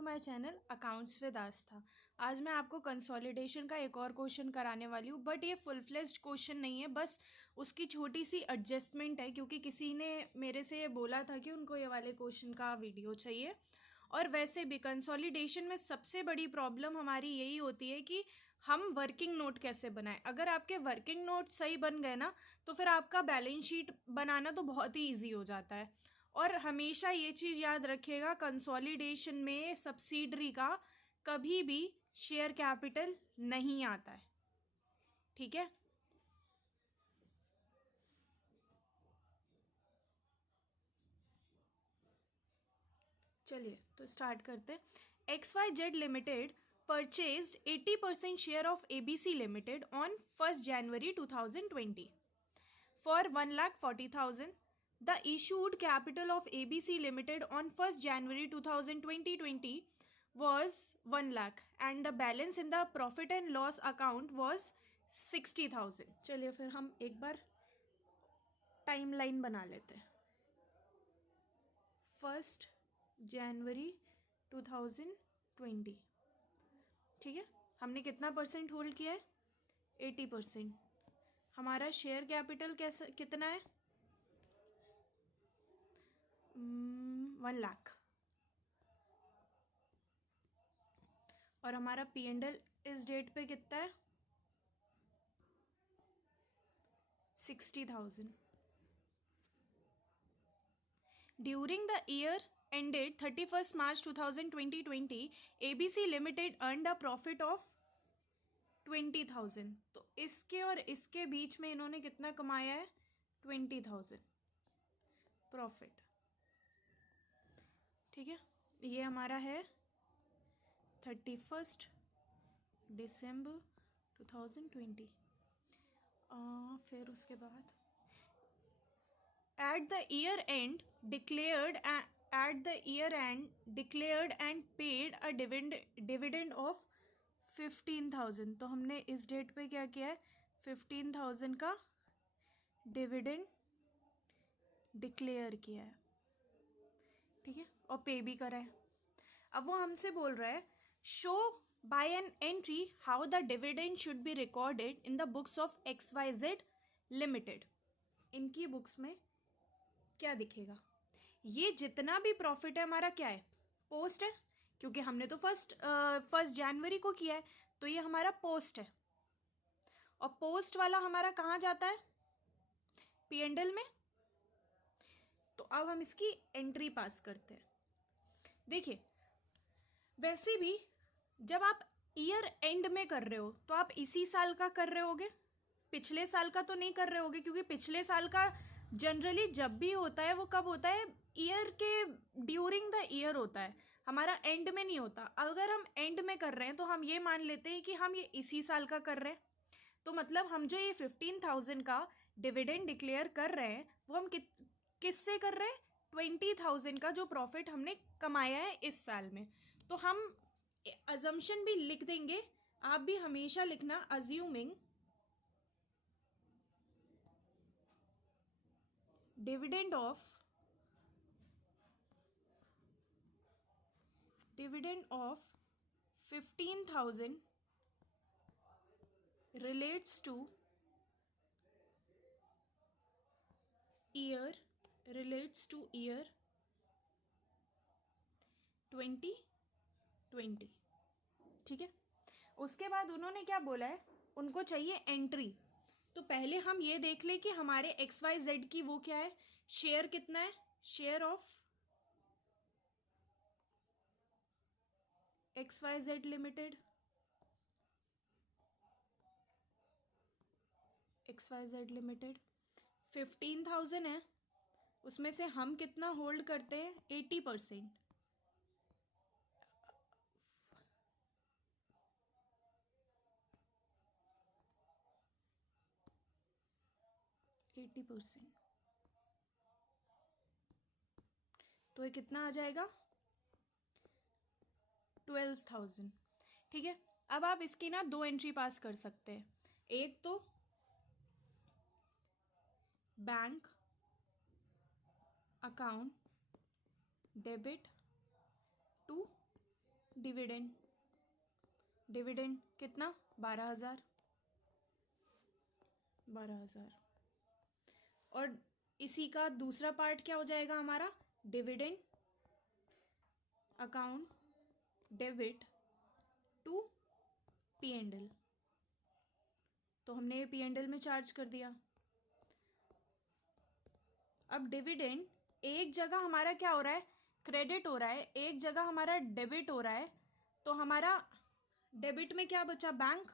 To my channel accounts with Aastha. आज मैं आपको कंसोलिडेशन का एक और क्वेश्चन कराने वाली हूँ, बट ये फुल फ्लेज्ड क्वेश्चन नहीं है, बस उसकी छोटी सी एडजस्टमेंट है क्योंकि किसी ने मेरे से ये बोला था कि उनको ये वाले क्वेश्चन का वीडियो चाहिए। और वैसे भी कंसोलिडेशन में सबसे बड़ी प्रॉब्लम हमारी यही होती है कि हम वर्किंग नोट कैसे बनाएं। अगर आपके वर्किंग नोट सही बन गए ना तो फिर आपका बैलेंस शीट बनाना तो बहुत ही ईजी हो जाता है। और हमेशा ये चीज़ याद रखिएगा, कंसोलिडेशन में सब्सिडरी का कभी भी शेयर कैपिटल नहीं आता है, ठीक है। चलिए तो स्टार्ट करते हैं। XYZ limited purchased 80% share of ABC limited on 1 January 2020 for 1,40,000. The issued capital of ABC Limited on 1st January 2020 was 1 lakh and the balance in the profit and loss account was 60,000. चलिए फिर हम एक बार timeline बना लेते हैं। 1 जनवरी 2020, ठीक है। हमने कितना परसेंट होल्ड किया है? 80%। हमारा शेयर कैपिटल कैसा कितना है? 1 लाख। और हमारा P&L इस डेट पे कितना है? 60,000। During the year ended 31st March 2020, ABC Limited earned a profit of 20,000। तो इसके और इसके बीच में इन्होंने कितना कमाया है? 20,000 प्रॉफिट, ठीक है। ये हमारा है 31 दिसंबर 2020। फिर उसके बाद at the year end declared and paid a dividend of 15,000। तो हमने इस डेट पे क्या किया है? 15,000 का डिविडेंड डिक्लेयर किया है, ठीक है, और पे भी करा है। अब वो हमसे बोल रहा है show by an entry how the dividend should be recorded in the books of XYZ limited. इनकी बुक्स में क्या दिखेगा? ये जितना भी प्रॉफिट है हमारा क्या है? पोस्ट है, क्योंकि हमने तो फर्स्ट जनवरी को किया है, तो ये हमारा पोस्ट है। और पोस्ट वाला हमारा कहाँ जाता है? P&L में। तो अब हम इसकी एंट्री पास करते हैं। देखिए, वैसे भी जब आप ईयर एंड में कर रहे हो तो आप इसी साल का कर रहे होगे, पिछले साल का तो नहीं कर रहे होगे, क्योंकि पिछले साल का जनरली जब भी होता है वो कब होता है? ईयर के ड्यूरिंग द ईयर होता है, हमारा एंड में नहीं होता। अगर हम एंड में कर रहे हैं तो हम ये मान लेते हैं कि हम ये इसी साल का कर रहे हैं। तो मतलब हम जो ये 15,000 का डिविडेंड डिक्लेयर कर रहे हैं वो हम किससे कर रहे हैं? 20,000 का जो प्रॉफिट हमने कमाया है इस साल में। तो हम अजम्पशन भी लिख देंगे, आप भी हमेशा लिखना assuming dividend of 15,000 relates to year 2020, ठीक है। उसके बाद उन्होंने क्या बोला है? उनको चाहिए एंट्री। तो पहले हम ये देख ले कि हमारे XYZ की वो क्या है, शेयर कितना है? Share of XYZ limited, XYZ limited 15,000 है, उसमें से हम कितना होल्ड करते हैं? 80%। 80%, तो ये कितना आ जाएगा? 12,000, ठीक है। अब आप इसकी ना दो एंट्री पास कर सकते हैं। एक तो bank account debit to dividend, dividend कितना 12,000, 12,000। और इसी का दूसरा पार्ट क्या हो जाएगा हमारा, dividend account debit to P and L, तो हमने ये पी एंड एल में चार्ज कर दिया। अब डिविडेंड एक जगह हमारा क्या हो रहा है, क्रेडिट हो रहा है, एक जगह हमारा डेबिट हो रहा है, तो हमारा डेबिट में क्या बचा, बैंक,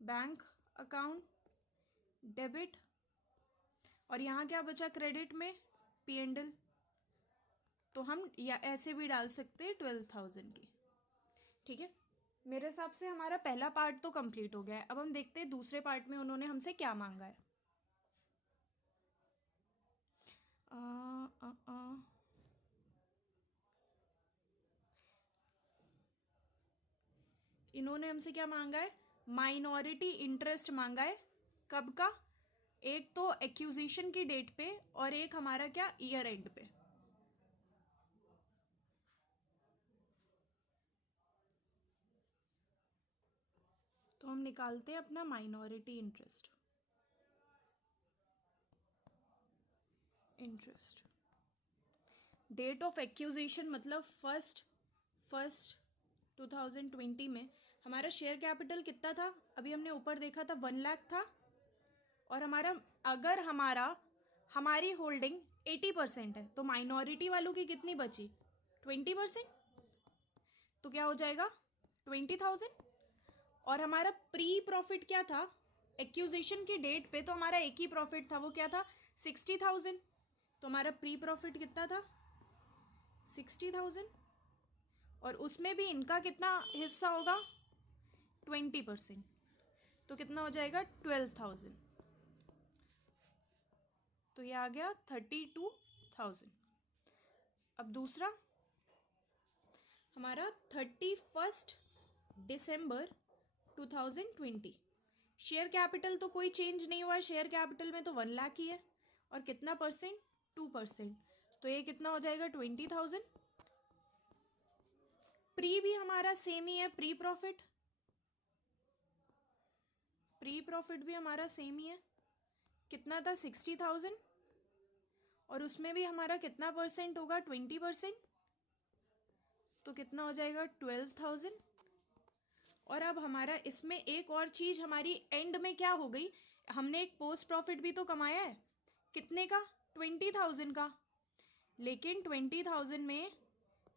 बैंक अकाउंट डेबिट, और यहाँ क्या बचा क्रेडिट में, पी एंड एल। तो हम या ऐसे भी डाल सकते हैं 12,000 की। ठीक है, मेरे हिसाब से हमारा पहला पार्ट तो कंप्लीट हो गया है। अब हम देखते हैं दूसरे पार्ट में उन्होंने हमसे क्या मांगा है। इन्होंने हमसे क्या मांगा है, माइनॉरिटी इंटरेस्ट मांगा है। कब का, एक तो एक्यूजिशन की डेट पे और एक हमारा क्या, ईयर एंड पे। तो हम निकालते हैं अपना minority interest, interest date of acquisition मतलब फर्स्ट 2020 में हमारा शेयर कैपिटल कितना था, अभी हमने ऊपर देखा था 1 लाख था, और हमारा अगर हमारी होल्डिंग 80% है तो माइनॉरिटी वालों की कितनी बची, 20%, तो क्या हो जाएगा 20,000। और हमारा प्री प्रॉफिट क्या था, एक्यूजिशन की डेट पे तो हमारा एक ही प्रॉफिट था, वो क्या था 60,000, तो हमारा प्री प्रॉफिट कितना था 60,000, और उसमें भी इनका कितना हिस्सा होगा 20%, तो कितना हो जाएगा 12,000, तो ये आ गया 32,000। अब दूसरा हमारा 31 दिसंबर 2020, शेयर कैपिटल तो कोई चेंज नहीं हुआ है, शेयर कैपिटल में तो 1 लाख ही है, और कितना परसेंट 2%, तो ये कितना हो जाएगा 20,000। प्री भी हमारा सेम ही है, प्री प्रॉफिट भी हमारा सेम ही है, कितना था 60,000, और उसमें भी हमारा कितना परसेंट होगा 20%, तो कितना हो जाएगा 12,000। और अब हमारा इसमें एक और चीज़ हमारी एंड में क्या हो गई, हमने एक पोस्ट प्रॉफिट भी तो कमाया है, कितने का 20,000 का, लेकिन 20,000 में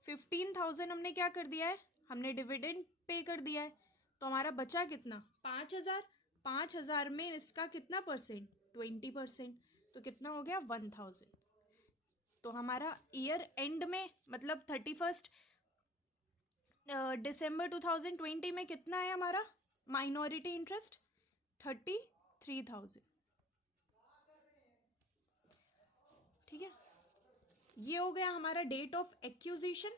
15,000 हमने क्या कर दिया है, हमने डिविडेंड पे कर दिया है, तो हमारा बचा कितना 5,000, 5,000 में इसका कितना परसेंट 20%, तो कितना हो गया 1,000। तो हमारा ईयर एंड में मतलब 31 दिसंबर 2020 में कितना है हमारा माइनॉरिटी इंटरेस्ट 33,000। ठीक है, ये हो गया हमारा डेट ऑफ एक्यूजिशन,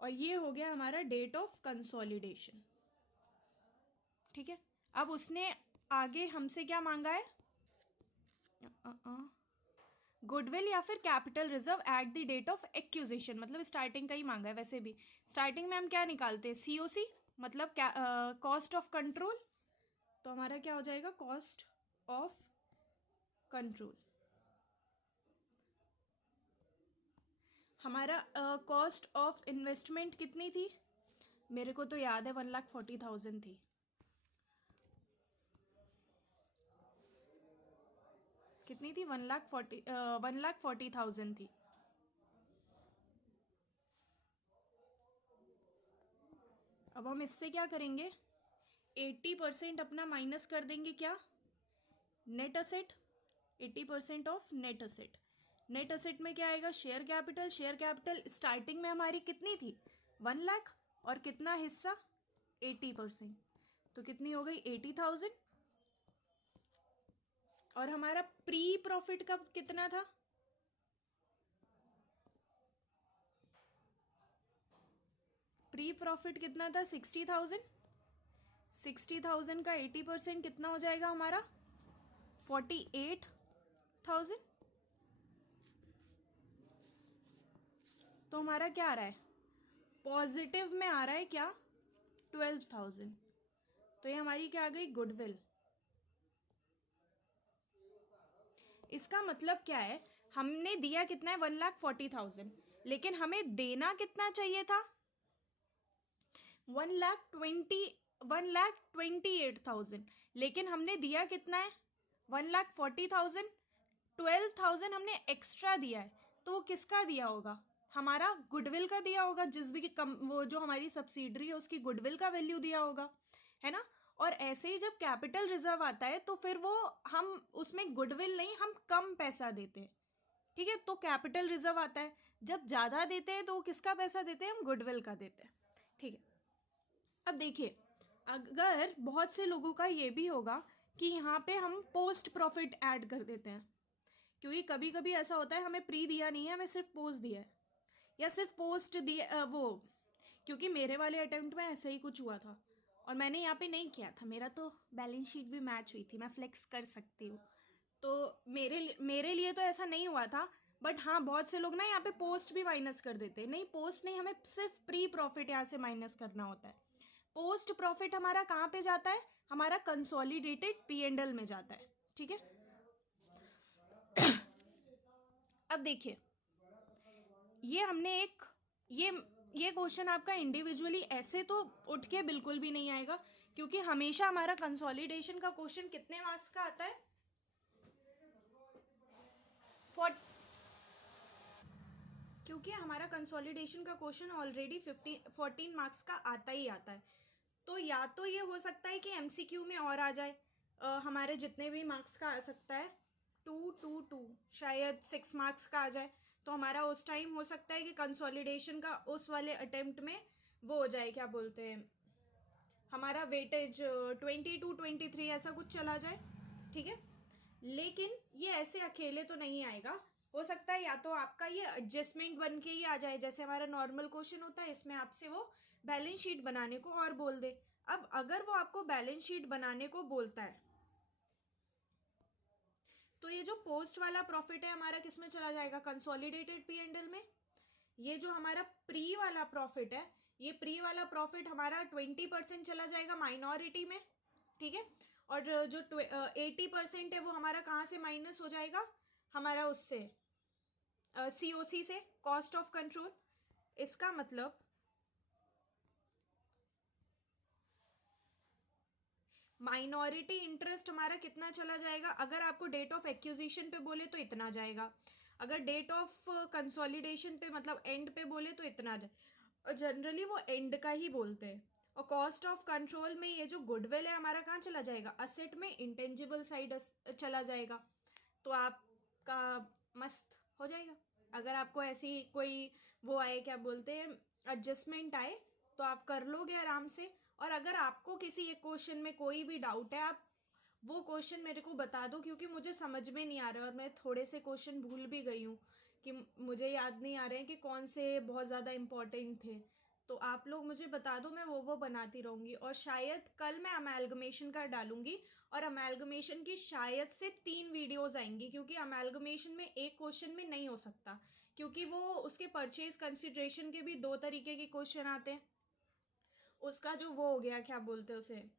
और ये हो गया हमारा डेट ऑफ कंसोलिडेशन। ठीक है, अब उसने आगे हमसे क्या मांगा है, गुडविल या फिर capital reserve at the date of acquisition, मतलब स्टार्टिंग का ही मांगा है। वैसे भी स्टार्टिंग में हम क्या निकालते हैं, सीओसी मतलब कॉस्ट ऑफ कंट्रोल, तो हमारा क्या हो जाएगा कॉस्ट ऑफ कंट्रोल। हमारा कॉस्ट ऑफ इन्वेस्टमेंट कितनी थी, मेरे को तो याद है 1,40,000 थी, कितनी थी 1,40,000 थी। अब हम इससे क्या करेंगे, 80% अपना माइनस कर देंगे, क्या net asset, 80% of net asset. Net asset में क्या आएगा, share capital, share capital starting में हमारी कितनी थी 1 लाख, और कितना हिस्सा 80%, तो कितनी हो गई 80,000। और हमारा प्री प्रॉफिट का कितना था, प्री प्रॉफिट कितना था 60,000, 60,000 का 80% कितना हो जाएगा हमारा 48,000। तो हमारा क्या आ रहा है, पॉजिटिव में आ रहा है क्या, 12,000। तो ये हमारी क्या आ गई, गुडविल। इसका मतलब क्या है, हमने दिया कितना है, 1,40,000, लेकिन हमें देना कितना चाहिए था, 1,28,000, लेकिन हमने दिया कितना है, 1,40,000। 12,000 हमने एक्स्ट्रा दिया है, तो वो किसका दिया होगा, हमारा गुडविल का दिया होगा, जिस भी कम वो जो हमारी सब्सिडरी है उसकी गुडविल का वैल्यू दिया होगा, है ना। और ऐसे ही जब कैपिटल रिजर्व आता है तो फिर वो हम उसमें गुडविल नहीं, हम कम पैसा देते हैं, ठीक है। तो कैपिटल रिजर्व आता है, जब ज़्यादा देते हैं तो वो किसका पैसा देते हैं, हम गुडविल का देते हैं, ठीक है। अब देखिए, अगर बहुत से लोगों का ये भी होगा कि यहाँ पे हम पोस्ट प्रॉफिट ऐड कर देते हैं, क्योंकि कभी कभी ऐसा होता है हमें प्री दिया नहीं है, हमें सिर्फ पोस्ट दिया है, या सिर्फ पोस्ट दिया वो, क्योंकि मेरे वाले अटेम्प्ट में ऐसा ही कुछ हुआ था और मैंने यहाँ पे नहीं किया था, मेरा तो बैलेंस शीट भी मैच हुई थी, मैं फ्लेक्स कर सकती हूँ। तो मेरे लिए तो ऐसा नहीं हुआ था, बट हाँ बहुत से लोग ना यहाँ पे पोस्ट भी माइनस कर देते हैं। नहीं, पोस्ट नहीं, हमें सिर्फ प्री प्रॉफिट यहाँ से माइनस करना होता है। पोस्ट प्रॉफिट हमारा कहाँ पे जाता है, हमारा कंसोलिडेटेड P&L में जाता है, ठीक है। अब देखिए, ये हमने एक ये क्वेश्चन आपका इंडिविजुअली ऐसे तो उठ के बिल्कुल भी नहीं आएगा, क्योंकि हमेशा हमारा कंसोलिडेशन का क्वेश्चन कितने मार्क्स का आता है, क्योंकि हमारा कंसोलिडेशन का क्वेश्चन ऑलरेडी 14 मार्क्स का आता ही आता है। तो या तो ये हो सकता है कि MCQ में और आ जाए, हमारे जितने भी मार्क्स का आ सकता है 2 शायद 6 मार्क्स का आ जाए, तो हमारा उस टाइम हो सकता है कि कंसोलिडेशन का उस वाले अटेम्प्ट में वो हो जाए, क्या बोलते हैं, हमारा वेटेज 22-23 ऐसा कुछ चला जाए, ठीक है। लेकिन ये ऐसे अकेले तो नहीं आएगा, हो सकता है या तो आपका ये एडजस्टमेंट बन के ही आ जाए, जैसे हमारा नॉर्मल क्वेश्चन होता है, इसमें आपसे वो बैलेंस शीट बनाने को और बोल दे। अब अगर वो आपको बैलेंस शीट बनाने को बोलता है, तो ये जो पोस्ट वाला प्रॉफिट है हमारा किस में चला जाएगा, कंसोलिडेटेड P&L में। ये जो हमारा प्री वाला प्रॉफिट है, ये प्री वाला प्रॉफिट हमारा 20% चला जाएगा माइनॉरिटी में, ठीक है। और जो 80% है वो हमारा कहाँ से माइनस हो जाएगा, हमारा उससे COC से, कॉस्ट ऑफ कंट्रोल। इसका मतलब माइनॉरिटी इंटरेस्ट हमारा कितना चला जाएगा, अगर आपको डेट ऑफ एक्विजिशन पे बोले तो इतना जाएगा, अगर डेट ऑफ कंसोलिडेशन पे मतलब एंड पे बोले तो इतना जाए, और जनरली वो एंड का ही बोलते हैं। और कॉस्ट ऑफ कंट्रोल में ये जो गुडविल है हमारा कहाँ चला जाएगा, असेट में, इंटेंजिबल साइड चला जाएगा। तो आपका मस्त हो जाएगा। अगर आपको ऐसी कोई वो आए, क्या बोलते हैं, एडजस्टमेंट आए, तो आप कर लोगे आराम से। और अगर आपको किसी एक क्वेश्चन में कोई भी डाउट है, आप वो क्वेश्चन मेरे को बता दो, क्योंकि मुझे समझ में नहीं आ रहा है और मैं थोड़े से क्वेश्चन भूल भी गई हूँ, कि मुझे याद नहीं आ रहे हैं कि कौन से बहुत ज़्यादा इम्पोर्टेंट थे। तो आप लोग मुझे बता दो, मैं वो बनाती रहूँगी। और शायद कल मैं अमेलगमेशन का डालूंगी, और अमेलगमेशन की शायद से 3 वीडियोज़ आएंगी, क्योंकि अमेलगमेशन में एक क्वेश्चन में नहीं हो सकता, क्योंकि वो उसके परचेज कंसिड्रेशन के भी 2 तरीके के क्वेश्चन आते हैं। उसका जो वो हो गया, क्या बोलते हैं उसे,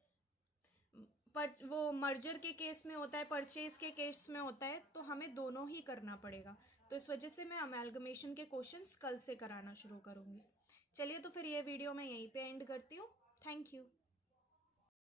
पर वो मर्जर के केस में होता है, परचेज के केस में होता है, तो हमें दोनों ही करना पड़ेगा। तो इस वजह से मैं अमेलगमेशन के क्वेश्चंस कल से कराना शुरू करूँगी। चलिए, तो फिर ये वीडियो मैं यहीं पे एंड करती हूँ। Thank you.